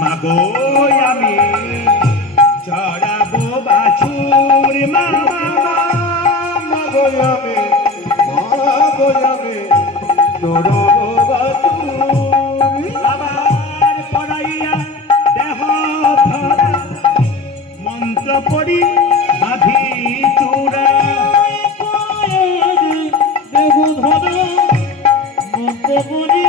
মাগো আমি চড়াবো বাছুর মাগো আমি চড়াবো বাছুর আবার পড়াইয়া দেহ ধরা মন্ত্র পড়ি বাঁধি চূড়া দেহ ধরা মন্ত্র পড়ি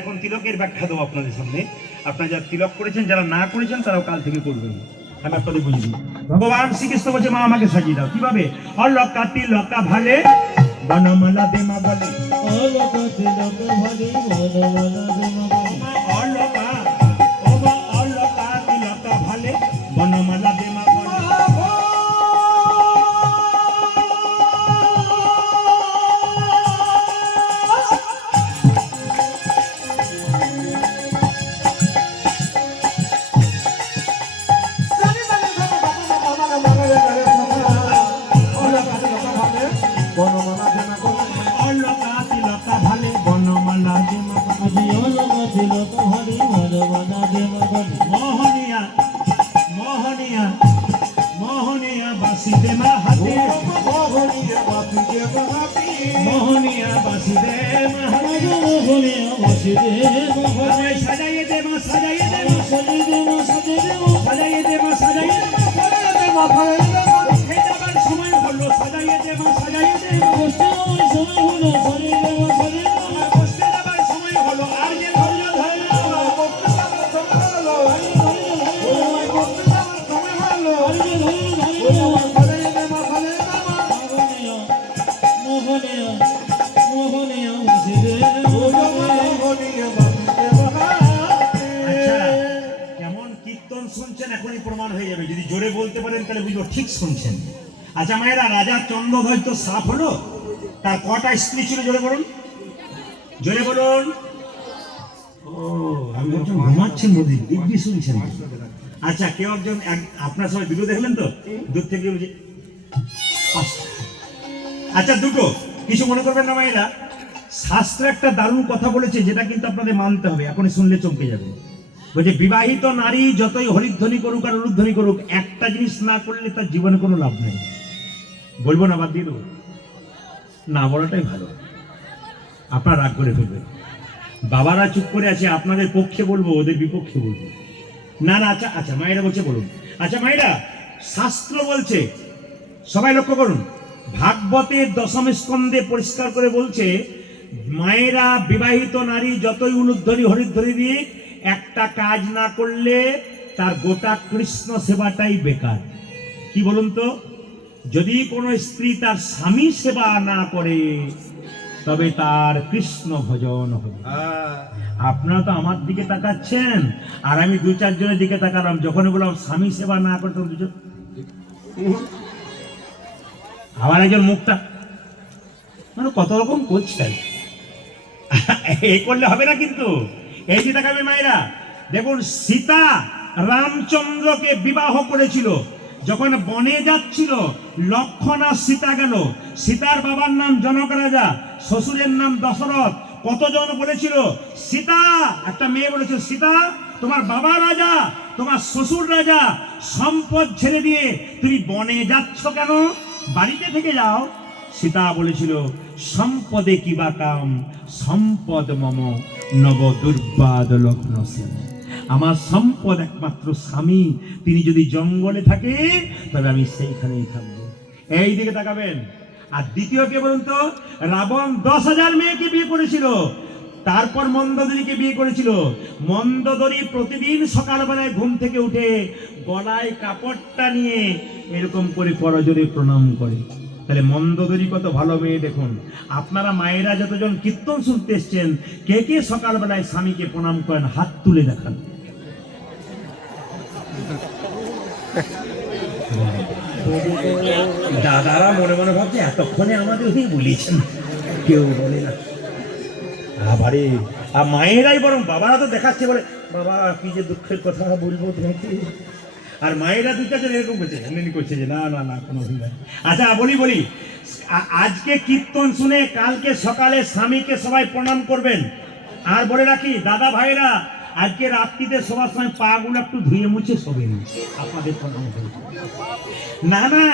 এখন তিলকের ব্যাখ্যা দেবো আপনাদের সামনে। আপনারা যারা তিলক করেছেন, যারা না করেছেন তারাও কাল থেকে করবেন। আমি আপনাদের বুঝিয়ে দিই। ভগবান শ্রীকৃষ্ণ বলছে মা আমাকে সাজিয়ে দাও। কিভাবে? অলকা তিলকা ভালে বনমালা দে মা বলে অলকা তিলকা ভালে বনমালা দে মা বলে অলকা অলকা তিলকা ভালে বনমালা দে মা বলে ঠিক শুনছেন। আচ্ছা মায়েরা, রাজা চন্দ্রধ্বজ তো সাপ হলো, তার কটা স্ত্রী ছিল জোরে বলুন, জোরে বলুন। ও আমি একজন ঘুমাচ্ছেন মোদি, দিব্যি শুনছেন। আচ্ছা কেউ একজন, আপনার সবাই দুটো দেখলেন তো দূর থেকে? আচ্ছা দুটো, কিছু মনে করবেন না মায়েরা। শাস্ত্রে একটা দারুণ কথা বলেছে, যেটা কিন্তু আপনাদের মানতে হবে, এখনই শুনলে চমকে যাবে। বলছে বিবাহিত নারী যতই হরিধ্বনি করুক আর উলুধ্বনি করুক, একটা জিনিস না করলে তার জীবনে কোনো লাভ নেই। বলবো না, বাদ দিয়ে দেবো? না বলাটাই ভালো, আপনারা রাগ করে ফেলবেন। বাবারা চুপ করে আছে, আপনাদের পক্ষে বলবো ওদের বিপক্ষে বলবো না? না আচ্ছা আচ্ছা মায়েরা বলছে বলুন। আচ্ছা মায়েরা, শাস্ত্র বলছে, সবাই লক্ষ্য করুন, ভাগবতের দশম স্কন্ধে পরিষ্কার করে বলছে, মায়েরা বিবাহিত নারী যতই উলুধ্বনি হরিধ্বনি দিয়ে একটা কাজ না করলে তার গোটা কৃষ্ণ সেবাটাই বেকার। কি বলুন তো? যদি কোনো স্ত্রী তার স্বামী সেবা না করে তবে তার কৃষ্ণ ভজন হবে। আপনারা তো আমার দিকে তাকাচ্ছেন, আর আমি দু চারজনের দিকে তাকালাম। যখন বললাম স্বামী সেবা না করে, তখন দুজন আবার একজন মুখটা মানে কত রকম করছেন। এই করলে হবে না কিন্তু। এই যে দেখাবে মায়েরা, দেখুন সীতা রামচন্দ্রকে বিবাহ করেছিল, যখন বনে যাচ্ছিল, লক্ষণ আর সীতা গেল। সীতার বাবার নাম জনক রাজা, শ্বশুরের নাম দশরথ। কতজন বলেছিল সীতা, একটা মেয়ে বলেছিল সীতা তোমার বাবা রাজা, তোমার শ্বশুর রাজা, সম্পদ ছেড়ে দিয়ে তুমি বনে যাচ্ছ কেন, বাড়িতে থেকে যাও। সীতা বলেছিল সম্পদে কিবা কাম, সম্পদ মম নব দুর্বাদ লগ্ন সেন। আমার সম্পদ একমাত্র স্বামী, তিনি যদি জঙ্গলে থাকে তবে আমি সেইখানেই থাকবো। এই দিকে তাকাবেন। আর দ্বিতীয় কে বলুন তো? রাবণ 10,000 মেয়েকে বিয়ে করেছিল, তারপর মন্দোদরীকে বিয়ে করেছিল। মন্দোদরী প্রতিদিন সকালবেলায় ঘুম থেকে উঠে গলায় কাপড়টা নিয়ে এরকম করে করজোড়ে প্রণাম করে। তাহলে মন্দোদরী কত ভালো মেয়ে দেখুন। আপনারা মায়েরা যতজন কীর্তন শুনতে এসছেন, কে কে সকালবেলায় স্বামীকে প্রণাম করেন? হাত তুলে দেখান। দাদারা মনে মনে ভাবছে এতক্ষণে আমাদেরকেই বলেছেন, কেউ বলে না। আবারে আর মায়েরাই বরং, বাবারা তো দেখাচ্ছে বলে বাবা কি যে দুঃখের কথা বলবো তোমাকে। আর মায়েরা দুই চারজন এরকম করছে, এমনি করছে যে না না না কোনো অসুবিধা নেই। আচ্ছা বলি আজকে কীর্তন শুনে কালকে সকালে স্বামীকে সবাই প্রণাম করবেন। আর বলে রাখি দাদা ভাইরা, আজকে রাত্রিতে সবার সময় পা গুলো একটু ধুয়ে মুছে শোবেন, আপনাদের প্রণাম করবেন। না না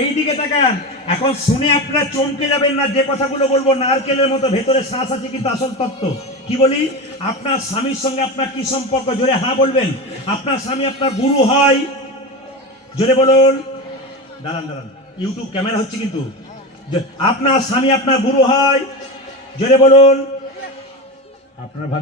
এই দিকে তাকান। এখন শুনে আপনারা চমকে যাবেন না, যে কথাগুলো বলবো নারকেলের মতো ভেতরে শ্বাস আছে কিন্তু আসল তত্ত্ব। কি বলি? আপনার স্বামীর সঙ্গে আপনার কি সম্পর্ক? জোরে হ্যাঁ বলবেন। আপনার স্বামী আপনার গুরু হয়? জোরে বলুন। দাঁড়ান দাঁড়ান, ইউটিউব ক্যামেরা হচ্ছে কিন্তু। আপনার স্বামী আপনার গুরু হয়? জোরে বলুন। আপনার